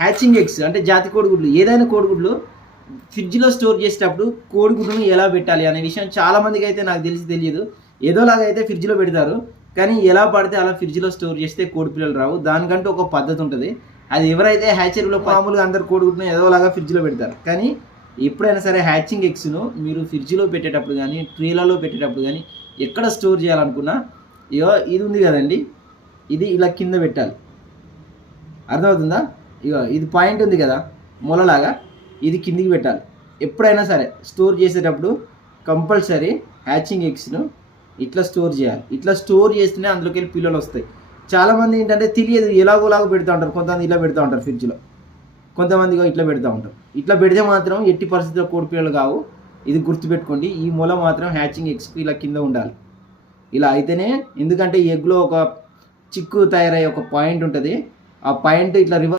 Hatching eggs అంటే జాతి కోడిగుడ్లు. ఏదైనా కోడిగుడ్లు ఫ్రిడ్జ్లో స్టోర్ చేసేటప్పుడు కోడిగుడ్డును ఎలా పెట్టాలి అనే విషయం చాలా మందికి అయితే నాకు తెలిసి తెలియదు. ఏదోలాగా అయితే ఫ్రిడ్జ్లో పెడతారు. కానీ ఎలా పడితే అలా ఫ్రిడ్జ్లో స్టోర్ చేస్తే కోడి పిల్లలు రావు. దానికంటూ ఒక పద్ధతి ఉంటుంది. అది ఎవరైతే హ్యాచరీలో మామూలుగా అందరు కోడిగుడ్డును ఏదోలాగా ఫ్రిడ్జ్లో పెడతారు. కానీ ఎప్పుడైనా సరే హ్యాచింగ్ ఎగ్స్ను మీరు ఫ్రిడ్జ్లో పెట్టేటప్పుడు కానీ ట్రీలలో పెట్టేటప్పుడు కానీ ఎక్కడ స్టోర్ చేయాలనుకున్నా ఇగో ఇది ఉంది కదండి. ఇది ఇలా కింద పెట్టాలి. అర్థమవుతుందా? ఇగో ఇది పాయింట్ ఉంది కదా మొలలాగా ఇది కిందికి పెట్టాలి. ఎప్పుడైనా సరే స్టోర్ చేసేటప్పుడు కంపల్సరీ హ్యాచింగ్ ఎగ్స్ను ఇట్లా స్టోర్ చేయాలి. ఇట్లా స్టోర్ చేస్తేనే అందులోకి వెళ్ళి పిల్లలు వస్తాయి. చాలామంది ఏంటంటే తెలియదు ఎలాగోలాగో పెడతా ఉంటారు కొంతమంది ఇలా పెడతా ఉంటారు ఫ్రిడ్జ్లో. కొంతమంది ఇట్లా పెడతా ఉంటారు. ఇట్లా పెడితే మాత్రం ఎట్టి పరిస్థితుల్లో కోడి పిల్లలు కావు. ఇది గుర్తుపెట్టుకోండి ఈ మొల మాత్రం హ్యాచింగ్ ఎగ్స్కి ఇలా కింద ఉండాలి. ఇలా అయితేనే ఎందుకంటే ఎగ్లో ఒక చిక్కు తయారయ్యే ఒక పాయింట్ ఉంటుంది. ఆ పాయింట్ ఇట్లా రివర్స్